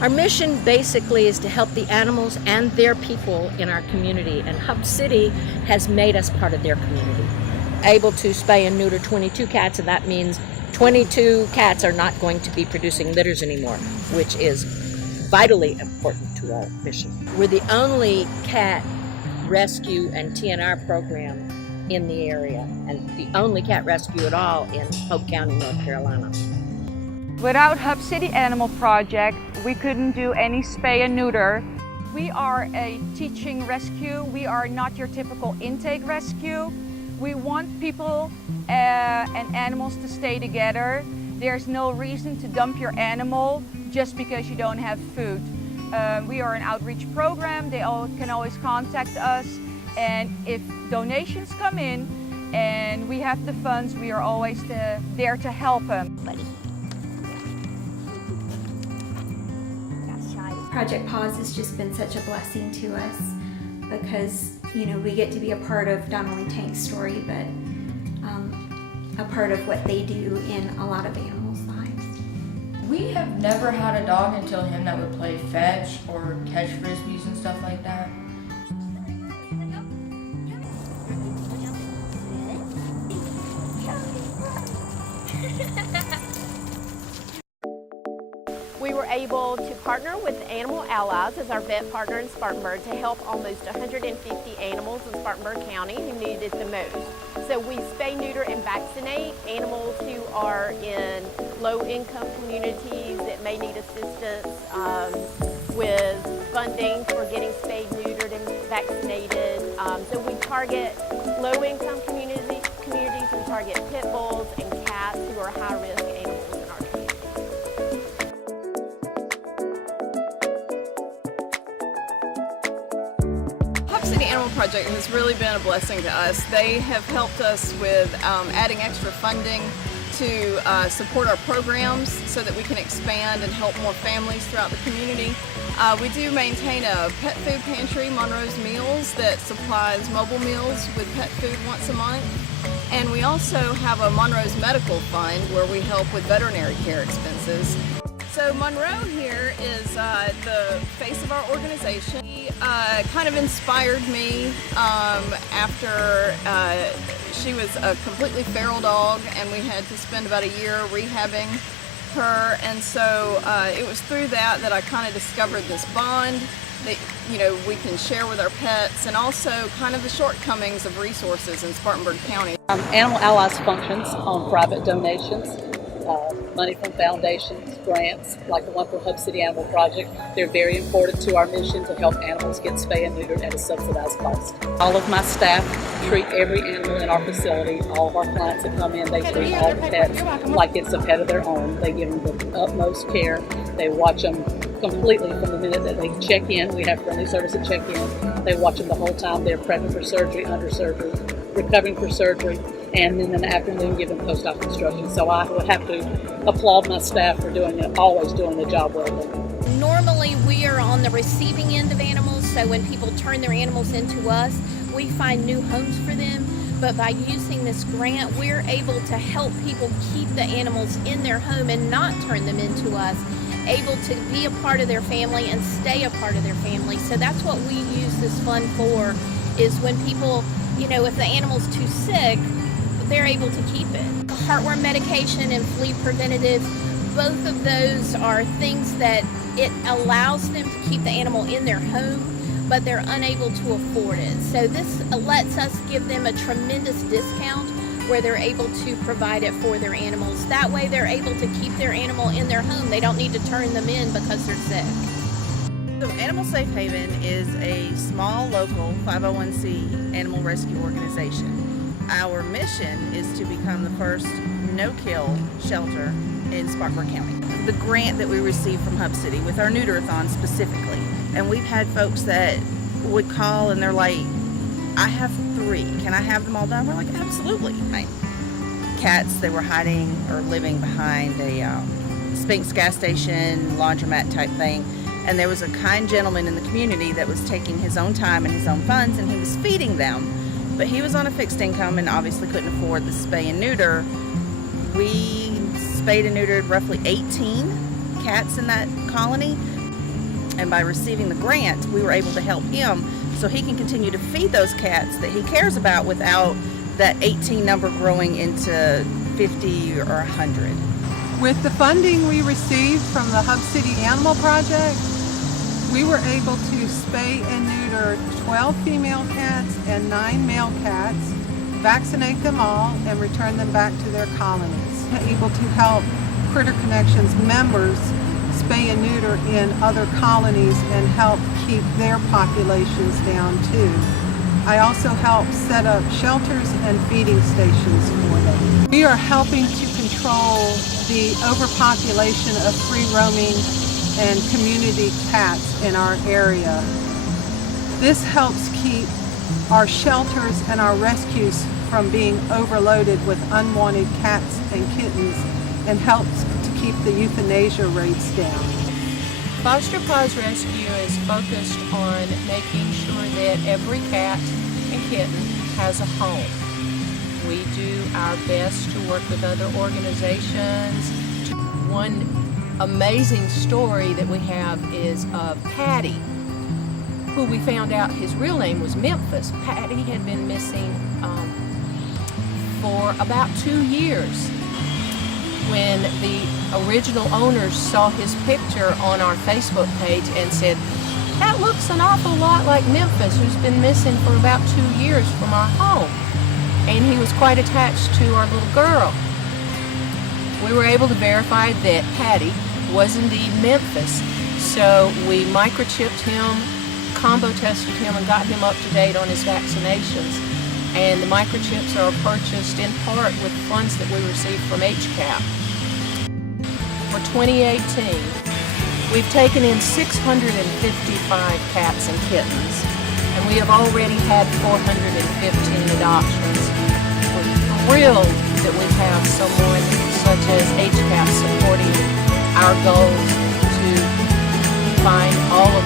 Our mission basically is to help the animals and their people in our community, and Hub City has made us part of their community. Able to spay and neuter 22 cats, and that means 22 cats are not going to be producing litters anymore, which is vitally important to our mission. We're the only cat rescue and TNR program in the area, and the only cat rescue at all in Polk County, North Carolina. Without Hub City Animal Project, we couldn't do any spay and neuter. We are a teaching rescue. We are not your typical intake rescue. We want people and animals to stay together. There's no reason to dump your animal just because you don't have food. We are an outreach program. They all can always contact us, and if donations come in and we have the funds, we are always there to help them. Project Paws has just been such a blessing to us because, you know, we get to be a part of not only Tank's story, but a part of what they do in a lot of animals' lives. We have never had a dog until him that would play fetch or catch frisbees and stuff like that. We were able to partner with Animal Allies as our vet partner in Spartanburg to help almost 150 animals in Spartanburg County who needed it the most. So we spay, neuter, and vaccinate animals who are in low-income communities that may need assistance with funding for getting spayed, neutered, and vaccinated. So we target low-income communities, we target pit bulls and cats who are high-risk animals in our community. Hub City Animal Project has really been a blessing to us. They have helped us with adding extra funding to support our programs so that we can expand and help more families throughout the community. We do maintain a pet food pantry, Monroe's Meals, that supplies mobile meals with pet food once a month. And we also have a Monroe's Medical Fund where we help with veterinary care expenses. So Monroe here is the face of our organization. He kind of inspired me after she was a completely feral dog, and we had to spend about a year rehabbing her, and so it was through that I kind of discovered this bond that, you know, we can share with our pets, and also kind of the shortcomings of resources in Spartanburg County. Animal Allies functions on private donations, money from foundations, grants, like the one for Hub City Animal Project. They're very important to our mission to help animals get spay and neutered at a subsidized cost. All of my staff treat every animal in our facility. All of our clients that come in, they treat all the pets like it's a pet of their own. They give them the utmost care. They watch them completely from the minute that they check in. We have friendly service at check-in. They watch them the whole time. They're prepping for surgery, under surgery, recovering for surgery, and then in the afternoon give them post-op instructions. So I would have to applaud my staff for always doing the job well done. Normally we are on the receiving end of animals, so when people turn their animals into us, we find new homes for them. But by using this grant, we're able to help people keep the animals in their home and not turn them into us, able to be a part of their family and stay a part of their family. So that's what we use this fund for, is when people, you know, if the animal's too sick, they're able to keep it. Heartworm medication and flea preventative, both of those are things that it allows them to keep the animal in their home, but they're unable to afford it. So this lets us give them a tremendous discount where they're able to provide it for their animals. That way they're able to keep their animal in their home. They don't need to turn them in because they're sick. So Animal Safe Haven is a small local 501c animal rescue organization. Our mission is to become the first no-kill shelter in Spartanburg County. The grant that we received from Hub City with our Neuterathon specifically, and we've had folks that would call and they're like, I have 3, can I have them all done? We're like, absolutely. Cats, they were hiding or living behind a Spinks gas station, laundromat type thing, and there was a kind gentleman in the community that was taking his own time and his own funds, and he was feeding them, but he was on a fixed income and obviously couldn't afford the spay and neuter. We spayed and neutered roughly 18 cats in that colony. and by receiving the grant, we were able to help him so he can continue to feed those cats that he cares about without that 18 number growing into 50 or 100. With the funding we received from the Hub City Animal Project, we were able to spay and neuter 12 female cats and 9 male cats, vaccinate them all, and return them back to their colonies. Able to help Critter Connections members spay and neuter in other colonies and help keep their populations down too. I also help set up shelters and feeding stations for them. We are helping to control the overpopulation of free-roaming and community cats in our area. This helps keep our shelters and our rescues from being overloaded with unwanted cats and kittens and helps to keep the euthanasia rates down. Foster Paws Rescue is focused on making sure that every cat and kitten has a home. We do our best to work with other organizations. One amazing story that we have is of Patty, who we found out his real name was Memphis. Patty had been missing for about 2 years. When the original owners saw his picture on our Facebook page and said, "That looks an awful lot like Memphis, who's been missing for about 2 years from our home." And he was quite attached to our little girl. We were able to verify that Patty was indeed Memphis. So we microchipped him, combo tested him, and got him up to date on his vaccinations. And the microchips are purchased in part with funds that we received from HCAP. For 2018, we've taken in 655 cats and kittens, and we have already had 415 adoptions. We're thrilled that we have someone such as HCAP supporting our goals to find all of